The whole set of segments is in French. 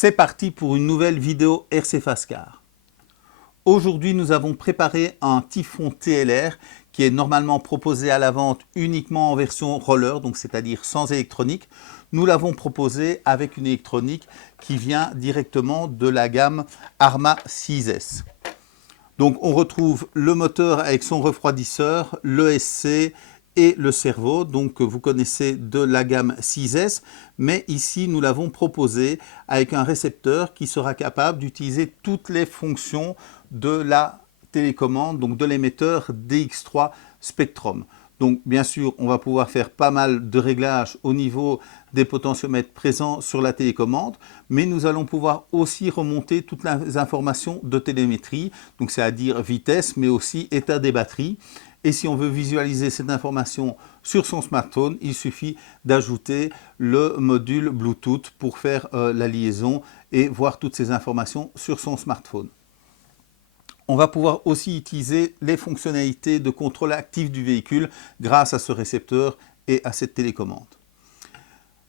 C'est parti pour une nouvelle vidéo RC Fast-Car. Aujourd'hui, nous avons préparé un Typhon TLR qui est normalement proposé à la vente uniquement en version roller, donc c'est-à-dire sans électronique. Nous l'avons proposé avec une électronique qui vient directement de la gamme Arma 6S. Donc on retrouve le moteur avec son refroidisseur, l'ESC et le servo, donc vous connaissez de la gamme 6S, mais ici nous l'avons proposé avec un récepteur qui sera capable d'utiliser toutes les fonctions de la télécommande, donc de l'émetteur DX3 Spectrum. Donc bien sûr, on va pouvoir faire pas mal de réglages au niveau des potentiomètres présents sur la télécommande, mais nous allons pouvoir aussi remonter toutes les informations de télémétrie, donc c'est-à-dire vitesse, mais aussi état des batteries. Et si on veut visualiser cette information sur son smartphone, il suffit d'ajouter le module Bluetooth pour faire la liaison et voir toutes ces informations sur son smartphone. On va pouvoir aussi utiliser les fonctionnalités de contrôle actif du véhicule grâce à ce récepteur et à cette télécommande.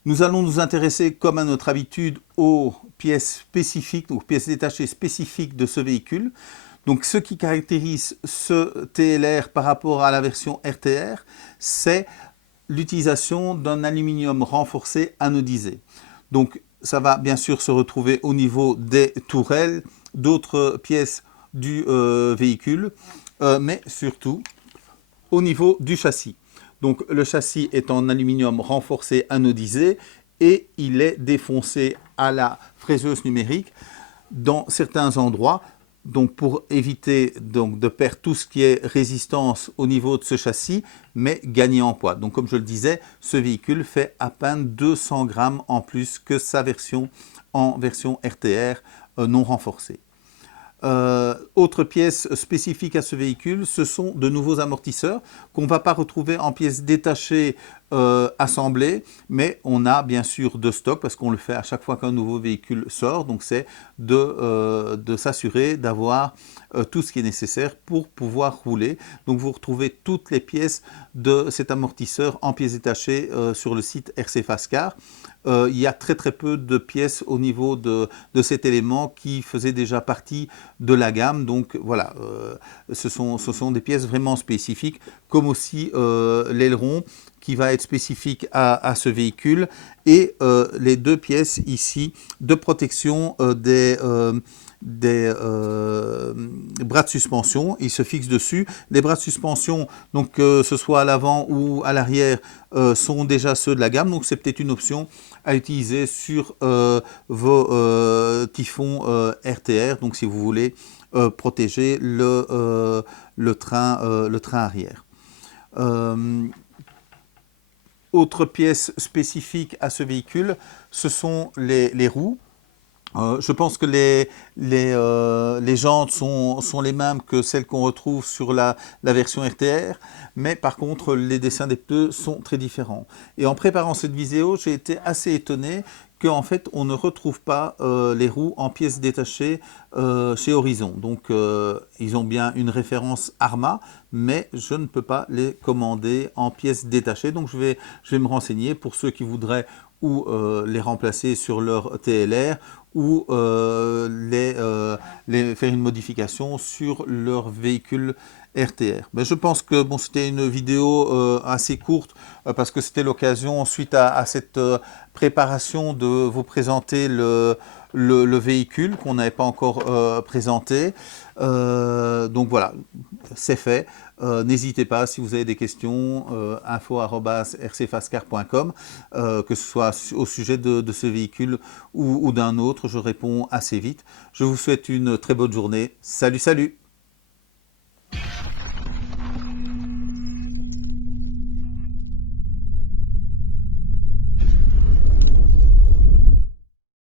Nous allons nous intéresser, comme à notre habitude, aux pièces spécifiques, aux pièces détachées spécifiques de ce véhicule. Donc ce qui caractérise ce TLR par rapport à la version RTR, c'est l'utilisation d'un aluminium renforcé anodisé. Donc ça va bien sûr se retrouver au niveau des tourelles, d'autres pièces du véhicule, mais surtout au niveau du châssis. Donc le châssis est en aluminium renforcé anodisé et il est défoncé à la fraiseuse numérique dans certains endroits. Donc pour éviter de perdre tout ce qui est résistance au niveau de ce châssis, mais gagner en poids. Donc comme je le disais, ce véhicule fait à peine 200 grammes en plus que sa version en version RTR non renforcée. Autre pièce spécifique à ce véhicule, ce sont de nouveaux amortisseurs qu'on ne va pas retrouver en pièces détachées assemblées, mais on a bien sûr de stock parce qu'on le fait à chaque fois qu'un nouveau véhicule sort. Donc c'est de s'assurer d'avoir tout ce qui est nécessaire pour pouvoir rouler. Donc vous retrouvez toutes les pièces de cet amortisseur en pièces détachées sur le site RC Fast-Car. Il y a très peu de pièces au niveau de cet élément qui faisait déjà partie de la gamme. Donc voilà, ce sont des pièces vraiment spécifiques, comme aussi l'aileron qui va être spécifique à ce véhicule et les deux pièces ici de protection des bras de suspension. Ils se fixent dessus. Les bras de suspension, donc que ce soit à l'avant ou à l'arrière, sont déjà ceux de la gamme, donc c'est peut-être une option à utiliser sur vos Typhons RTR, donc si vous voulez protéger le train arrière. Autre pièce spécifique à ce véhicule, ce sont les roues. Je pense que les jantes sont les mêmes que celles qu'on retrouve sur la version RTR, mais par contre les dessins des pneus sont très différents. Et en préparant cette vidéo, j'ai été assez étonné qu'en fait on ne retrouve pas les roues en pièces détachées chez Horizon. Donc ils ont bien une référence Arma, mais je ne peux pas les commander en pièces détachées. Donc je vais me renseigner pour ceux qui voudraient ou les remplacer sur leur TLR ou faire une modification sur leur véhicule RTR. Mais je pense que bon, c'était une vidéo assez courte parce que c'était l'occasion suite à cette préparation de vous présenter le véhicule qu'on n'avait pas encore présenté. Donc voilà, c'est fait. N'hésitez pas si vous avez des questions, info@rcfastcar.com, que ce soit au sujet de ce véhicule ou d'un autre, je réponds assez vite. Je vous souhaite une très bonne journée. Salut, salut!